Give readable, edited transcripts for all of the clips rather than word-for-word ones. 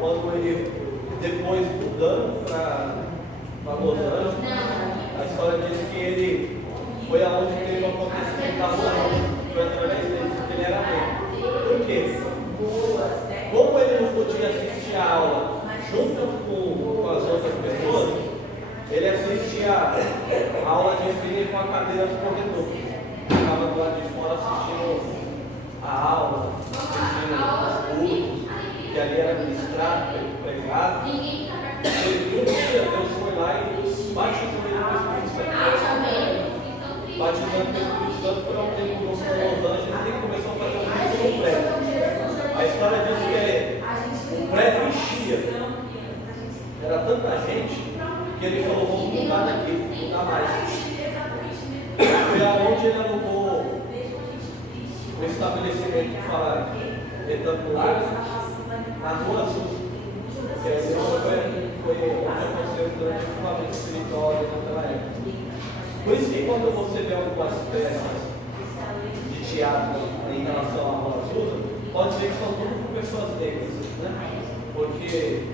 quando ele, depois mudando para Los Angeles, a história diz que ele foi aonde teve o acontecimento da Rua, foi através dele, que ele era negro. Por quê? Como ele não podia assistir a aula junto com as outras pessoas, ele assistia a aula de filho com a cadeira do corredor. Ficava do lado de fora assistindo a aula, assistindo os cultos, que ali era ministrado, pregado. E um dia Deus foi lá e batizou ele com o Espírito Santo. Batizando com o Espírito Santo foi onde ele mudou para Los Angeles e começou a fazer um culto no prédio. A história diz que o prédio enchia. Era tanta gente que ele falou, vamos mudar daqui, mudar mais. Foi aonde ele alugou o estabelecimento que fala retangular na Rua Azul. Que a igreja foi onde aconteceu durante o fundamento espiritual naquela época. Por isso que quando você vê algumas peças de teatro em relação à Rua Azul, pode ser que são tudo por pessoas negras, né? Porque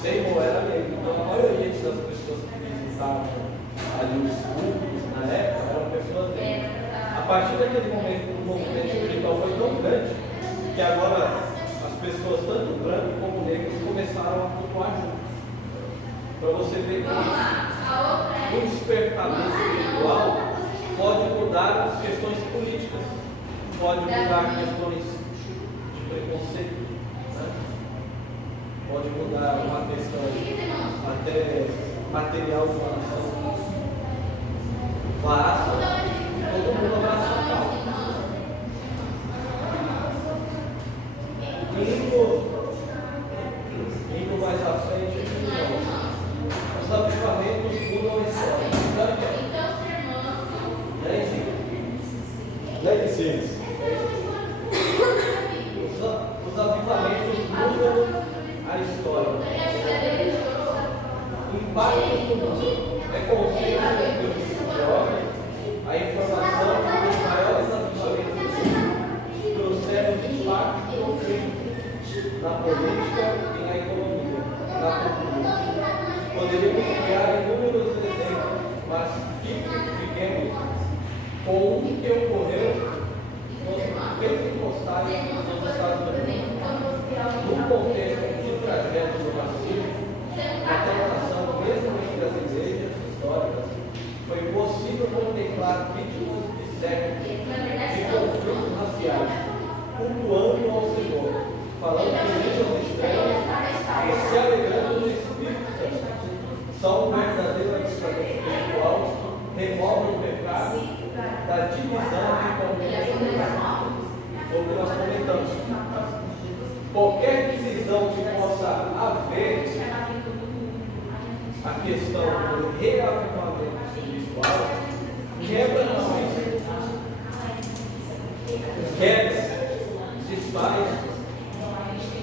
Seymour era negro, então a maioria das pessoas que visitavam ali os cultos na época eram pessoas negras. A partir daquele momento, o movimento espiritual foi tão grande que agora as pessoas, tanto brancos como negros, começaram a cultuar juntos. Para você ver que o despertamento espiritual pode mudar as questões políticas, pode mudar questões de preconceito, né? Pode mudar uma questão até material de uma nação. Basta todo mundo abraçar a causa. Indo mais à frente, os avivamentos mudam a história. Os avivamentos mudam a história. Impactos do mundo. É conceito de ordem, a informação dos maiores avivamentos trouxeram impactos concretos na política e na economia, na cultura. Poderíamos criar inúmeros exemplos, mas fiquemos com um que ocorreu nos pentecostais nos Estados Unidos, no contexto de trajeto do racismo, a tentação mesmo entre as igrejas históricas, foi possível contemplar vítimas de séculos de conflitos raciais, cultuando ao Senhor, falando de línguas estranhas e se alegrando no Espírito Santo. São um verdadeiro avivamento espiritual, removem o pecado da divisão de comunidades. Foi o que nós comentamos. Qualquer divisão que possa haver a questão do reavivamento espiritual quebra nós, quebra, desfaz,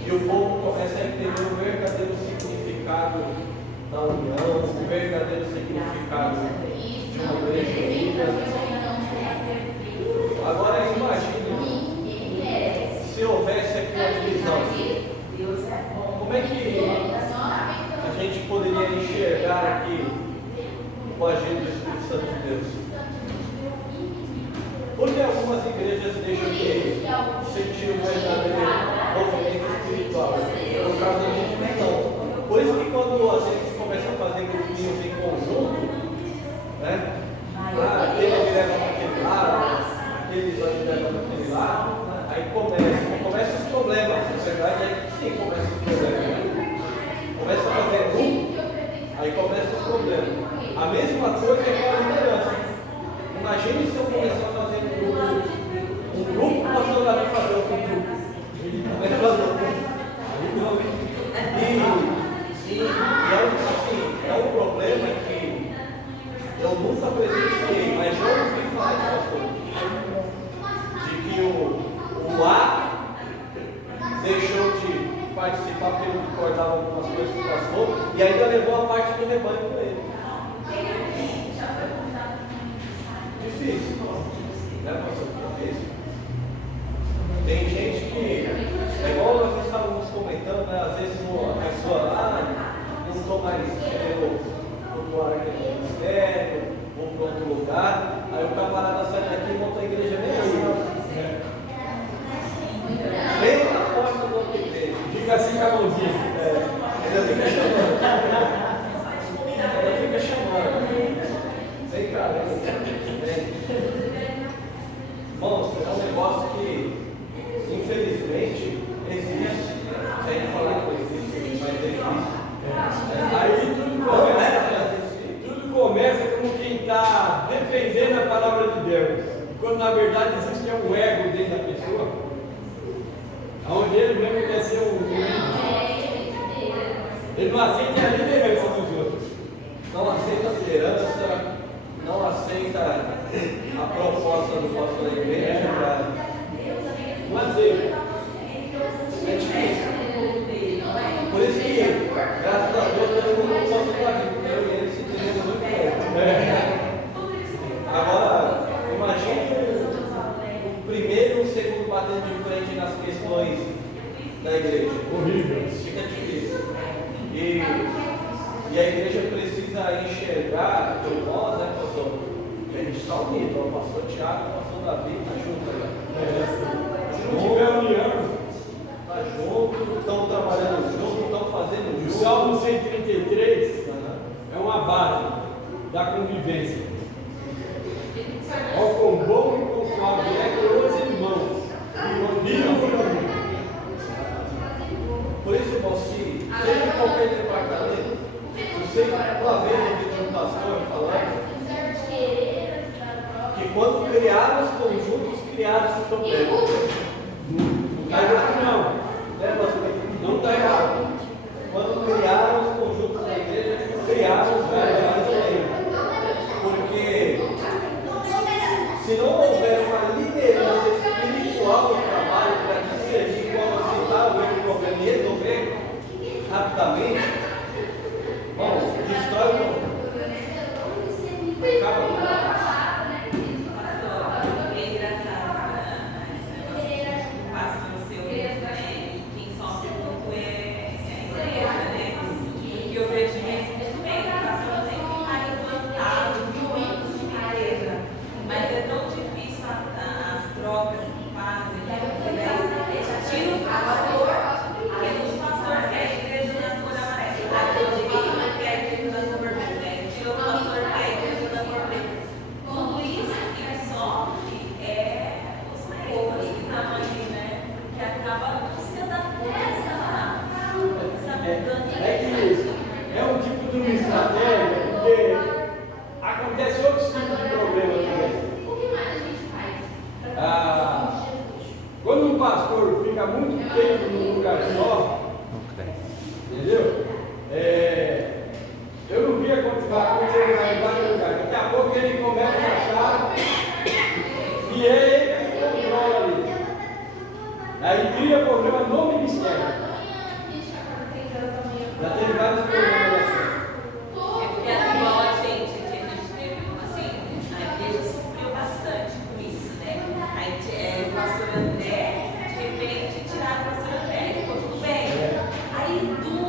e o povo começa a entender o verdadeiro significado da união, o verdadeiro significado de uma igreja unida. Agora imagine se houvesse aqui uma divisão. Como é que a gente poderia enxergar aqui o agir do Espírito Santo de Deus? Porque algumas igrejas deixam de sentir o verdadeiro movimento espiritual por causa da divisão. Por isso que quando a gente começa a fazer grupinhos em conjunto, né? Aquele leva para aquele lado, aqueles levam para aquele lado, aí começa os problemas. Na verdade, aí sim começa os problemas. Começa a fazer grupo, aí começa os problemas. A mesma coisa é com a liderança. Imagine se eu começar a fazer um grupo, o pastor vai fazer outro grupo. Como é que faz outro grupo? É um problema que eu nunca presenciei, mas já ouvi falar de pastor. De que o A deixou de participar porque ele concordava com algumas coisas que passou e ainda levou a parte do rebanho com ele. Difícil, né, pastor? Difícil. Tem gente que, é igual nós estávamos comentando, né, às vezes a fica assim com a mãozinha. Ainda fica chamando. Ainda fica chamando. Vem cá, vem. Irmãos, é um negócio que, infelizmente, existe. Se a gente falar que existe, mas existe. Aí tudo começa como quem está defendendo a palavra de Deus, quando na verdade existe um ego dentro da pessoa, onde ele mesmo quer ser ele não aceita a liderança dos outros, não aceita a liderança, não aceita a proposta do pastor da igreja, não aceita. É difícil. Por isso que, graças a Deus, Deus não posso para mim, porque eu e ele se entendemos muito bem. Agora, imagine o primeiro e o segundo batendo de frente nas questões da igreja. Horrível. Fica difícil. E a igreja precisa enxergar de nós, né, pastor? Que a gente está unido. O pastor Tiago, o pastor Davi, está junto aí. Se não tiver união, está junto, estão trabalhando junto, estão fazendo junto. O Salmo 133 é uma base da convivência. Ó, quão bom e quão suave é que os irmãos vivam por mim. Por isso, irmãos, que sempre em qualquer departamento, eu sei uma vez eu vi um pastor falando que quando criaram os conjuntos, criaram os problemas. Não está errado, não. Não está errado. Quando criaram os conjuntos da igreja, criaram os problemas também. Porque se não houver uma liderança espiritual no trabalho para discernir quando se está o problema e resolver rapidamente, bom, destrói o mundo. Acaba com o É um tipo de uma estratégia, porque acontece outros tipos de problema também. Quando um pastor fica muito tempo num lugar só, entendeu? Eu não vi acontecer em vários lugares. Daqui a pouco ele começa a achar que é ele que controla ali. Aí cria problema no ministério. Já teve vários problemas assim. É igual a gente teve, assim, a igreja sofreu bastante com isso, né? Aí o pastor André, de repente, tiraram o pastor André, ficou tudo bem. Aí, de um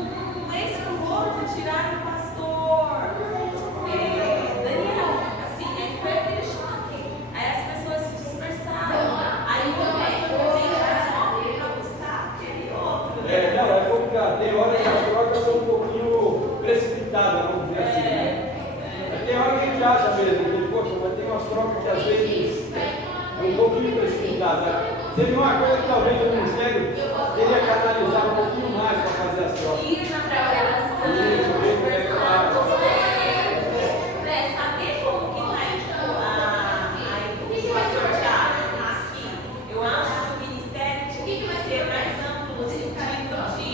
mês para o outro, tiraram o pastor Daniel, assim, aí foi aquele choque. Aí as pessoas se dispersaram. Aí o pastor também já sobe para buscar aquele outro. Não, é complicado. Tem hora que as trocas são um pouquinho precipitadas, vamos dizer assim. Né? Tem hora que a gente acha mesmo, que, poxa, mas tem umas trocas que às vezes é um pouquinho precipitada. Teve uma coisa que talvez o ministério teria canalizado um pouquinho mais para fazer as trocas. Ir na preparação, conversar, saber como que o pastor Tiago aqui. Eu acho que o ministério tinha que ser mais amplo no sentido de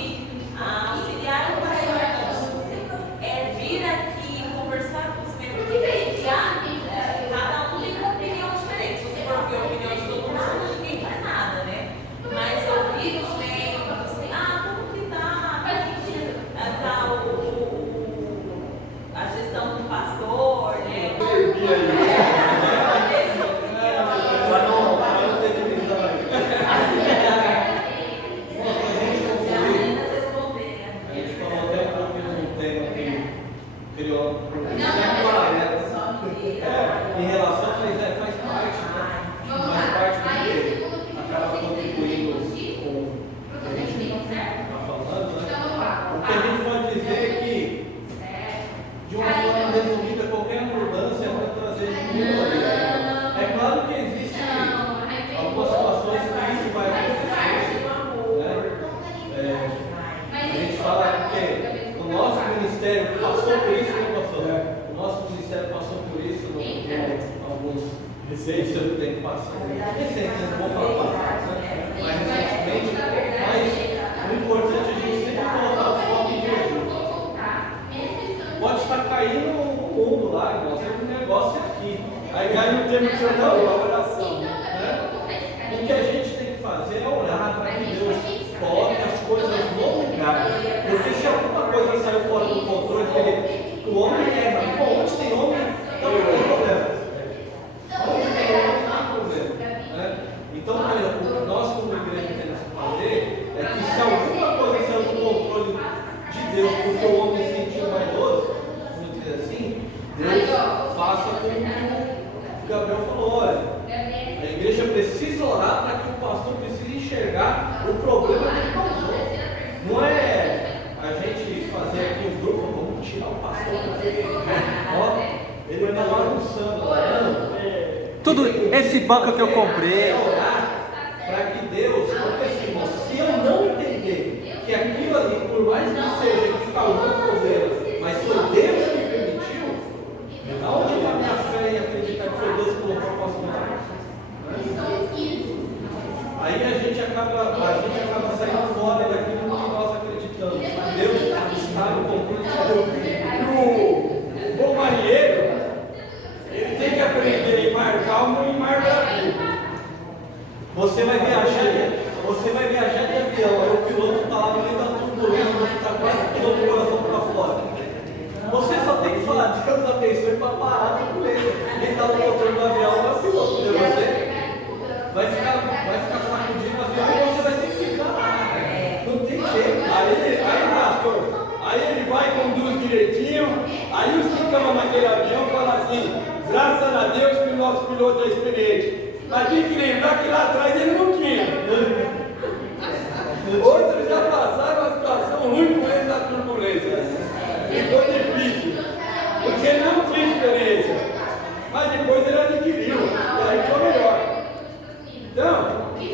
auxiliar o pastor. Vir aqui conversar com os membros de igreja, cada um tem uma opinião diferente. Se você for ouvir a opinião de todo mundo, ninguém faz nada, né? Mas ouvir os membros, ministério passou por isso, né, pastor? O nosso ministério passou por isso alguns recentes tempo passado. Recente, não vou falar passado, né? Mas recentemente. Mas o importante é a gente sempre colocar o foco em Jesus. Pode estar caindo no mundo lá, irmão. Sempre um negócio aqui. Aí cai no tema que o senhor falou, a oração. Né? O que a gente tem que fazer é orar para que Deus coloque as coisas no lugar. Porque se alguma coisa saiu fora do controle, o homem erra. Bom, onde tem homem, não tem problema. Onde tem homem, não tem problema. Né? Então, o que nós como igreja temos que fazer é que se alguma coisa saiu do controle de Deus, porque o homem se sentiu vaidoso, vamos dizer assim, Deus faça como o Gabriel falou, olha, a igreja precisa orar para que o pastor precise enxergar o problema que ele causou. Não é a gente fazer aqui um grupo, vamos tirar o pastor, ó, ele vai estar bagunçando, Tudo, esse banco que eu comprei. É orar para que Deus, porque assim, se eu não entender que aquilo ali, por mais que seja que causou problema, mas foi Deus que permitiu, aonde está a minha fé em acreditar que foi Deus que colocou o pastor lá? Aí a gente acaba saindo fora daquilo que nós acreditamos. Deus está no controle de Deus. O bom marinheiro, ele tem que aprender em mar calmo e em mar bravio. Você vai viajar de avião, aí o piloto está lá no meio da turbulência, você está quase tirando o coração para fora. Você só tem que falar, Deus abençoe para parar a turbulência. Quem está no controle do avião é o piloto, de você. Vai ficar sacudindo o avião e você vai ter que ficar lá. Não tem jeito. Aí ele vai, conduz direitinho, aí os que estão naquele avião falam assim, graças a Deus que o nosso piloto é experiente. Mas tem que lembrar que lá atrás ele não tinha. Outros já passaram uma situação ruim com eles na turbulência. Ficou difícil, porque ele não tinha experiência. Mas depois ele adquiriu, e aí foi melhor. Então,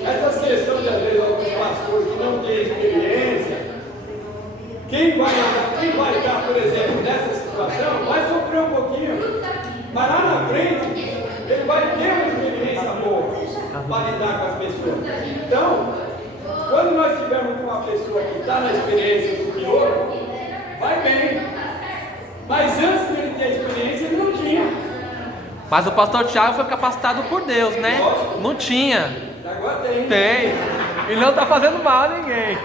essas questões de às vezes alguns pastores que não têm experiência, quem vai estar, por exemplo, nessa situação, vai sofrer um pouquinho, mas lá na frente, ele vai ter uma experiência boa para lidar com as pessoas. Então, quando nós tivermos com uma pessoa que está na experiência superior, vai bem. Mas antes de ele ter a experiência, ele não tinha. Mas o pastor Tiago foi capacitado por Deus, né? Não tinha. Agora tem. Tem. E não está fazendo mal a ninguém.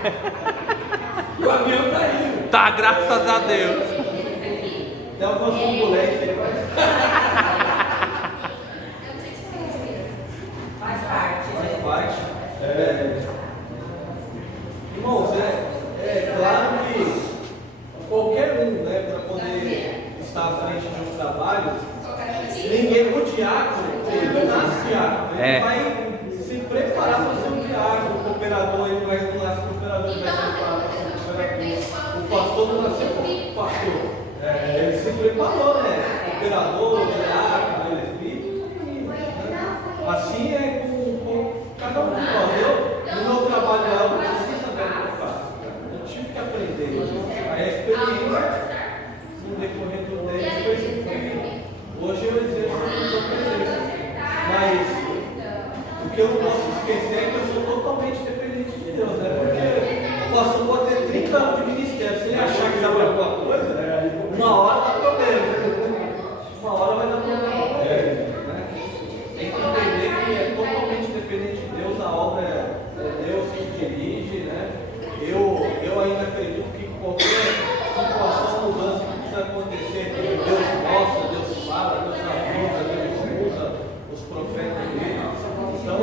E o avião está indo. Tá, graças a Deus. Tem algumas turbulências aí, Faz parte. faz parte. Irmãos, é claro que qualquer um, né, para poder estar à frente de um trabalho, o diácono, ele não nasce diácono, ele vai se preparar para ser um diácono, o cooperador, ele não nasce cooperador, ele vai se preparar para ser um cooperador. O pastor não nasceu como pastor, ele se preparou, né? Cooperador, diácono, presbítero, né? Assim é com cada um de nós. No meu trabalho lá, eu preciso saber o que eu faço. Eu tive que aprender. A experiência, no decorrer do tempo, foi incrível. Hoje eu exerço a sua presença. Mas o que eu não posso esquecer é que eu sou totalmente dependente de Deus, né? Porque o pastor pode ter 30 anos de ministério. Se ele achar que sabe alguma coisa, uma hora dá problema. Uma hora vai dar problema. Tem que entender que é totalmente dependente de Deus, a obra é Deus que dirige, né? Eu ainda acredito que qualquer situação, mudança que precisa acontecer, Deus mostra, Deus fala, Deus avisa, Deus usa os profetas dele. Então,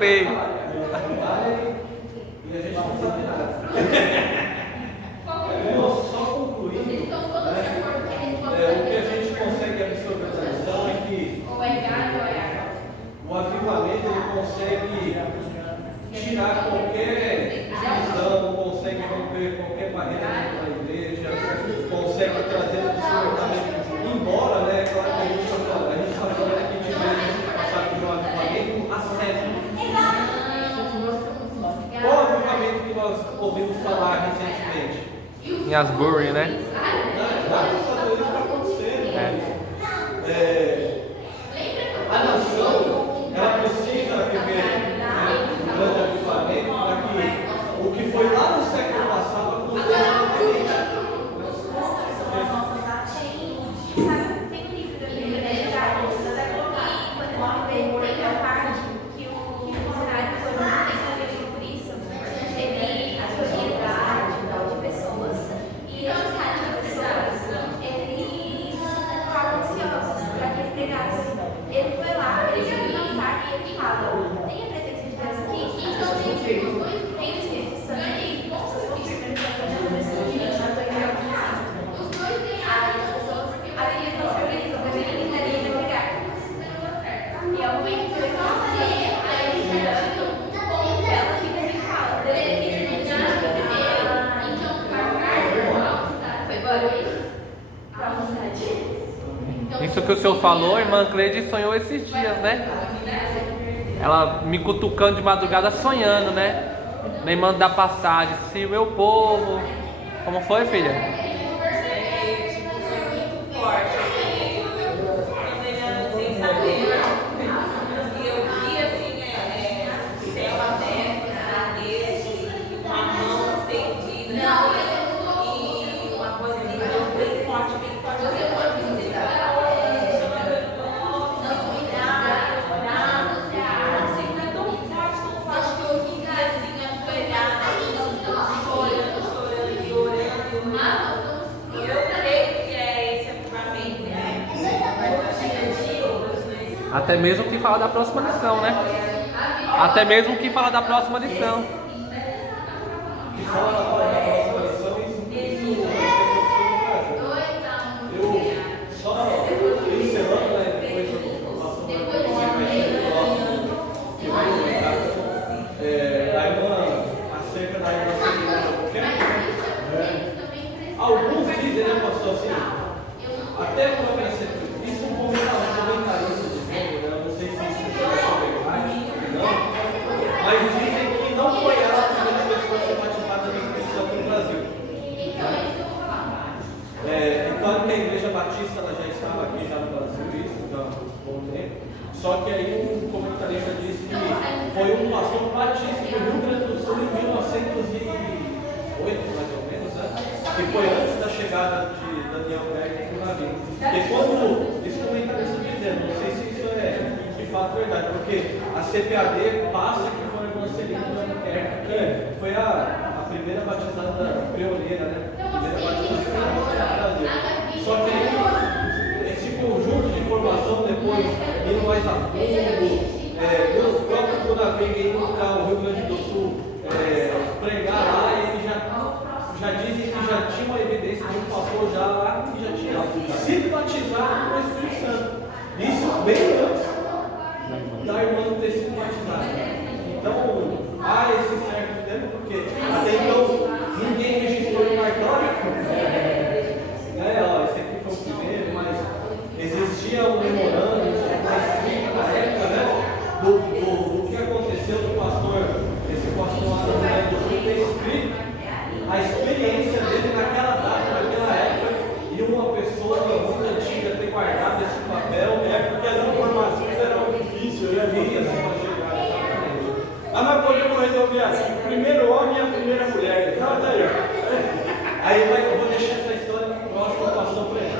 creio. E a gente não sabe nada. Só concluindo, o que a gente consegue absorver da lição é que o avivamento ele consegue tirar qualquer divisão, consegue romper qualquer barreira dentro da igreja, consegue trazer o despertamento. Embora, né, claro que a gente está falando aqui de vezes passar por um avivamento ascético. Qual avivamento que nós ouvimos falar recentemente? Em Asbury, né? Lá nos Estados Unidos está acontecendo. A nação, ela precisa viver um grande avivamento para que o que foi lá no século passado aconteça novamente. Tem um livro da Bíblia, né? Quando a gente tem a parte que o missionário foi muito envolvido por isso, ele escolhia de pessoas, e esses caras de pessoas, eles ficavam ansiosos para que ele pregasse. Ele foi lá, ele se levantar e ele fala: tem a presença de Deus aqui, então tem o Espírito Santo aí, como vocês confirmam que a pessoa que já foi real. Aí as pessoas, aí eles não se organizam, mas ele estaria indo pregar. E é o momento que ele fala, aí ele chegando, com ela fica assim, fala, dele que primeiro, então, foi embora. Isso que o senhor falou, a irmã Cleide sonhou esses dias, né? Ela me cutucando de madrugada sonhando, né? Me manda a passagem, se o meu povo. Como foi, filha? Forte, assim, eu sem saber. E eu vi, assim, céu aberto, com a mão estendida, e uma coisa bem forte, bem forte. Até mesmo que fala da próxima lição, né? Até mesmo que fala da próxima lição. Que fala da próxima lição, isso eu só encerrando, né, depois eu passo que vai comentar a irmã acerca da irmã alguns dizem, né, pastor, assim, até quando vai ser isso um comentarista dizendo, né, eu não sei se isso é verdade ou não, mas dizem que não foi ela a primeira pessoa a ser batizada no Espírito Santo no Brasil. Claro que a Igreja Batista ela já estava aqui já no Brasil, isso já há um bom tempo. Só que aí um comentarista disse que foi um pastor batista do Rio Grande do Sul em 1908, mais ou menos, né? Que foi antes da chegada de Daniel Berg no navio. Porque quando esse comentarista dizendo, não sei se isso é de fato verdade, porque a CPAD passa que foi a irmã Celina que foi a primeira batizada pioneira, né? A primeira batizada no Brasil. Só que aí, esse conjunto de informação depois indo mais a fundo, o próprio Bonavenga indo para o Rio Grande do Sul pregar lá, eles já dizem que já tinha uma evidência de um pastor já lá que já tinha sido batizado com o Espírito Santo. Isso bem antes da irmã ter sido batizada. Então, há esse certo tempo, porque até então ninguém registrou em cartório. Esse aqui foi o primeiro, mas existia um memorando, uma escrita na época, né? Do que aconteceu do pastor, esse pastor lá no Rio Grande do Sul ter escrito a experiência dele naquela data, naquela época, e uma pessoa muito antiga ter guardado esse papel, Porque as informações eram difíceis, né? Nós podemos resolver assim: o primeiro homem e a primeira mulher. Então, tá aí, eu vou deixar essa história no próximo pastor para ele.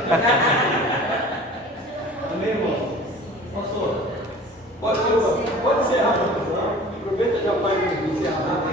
Amém, irmão? Pastor, pode encerrar, não? Aproveita já para encerrar.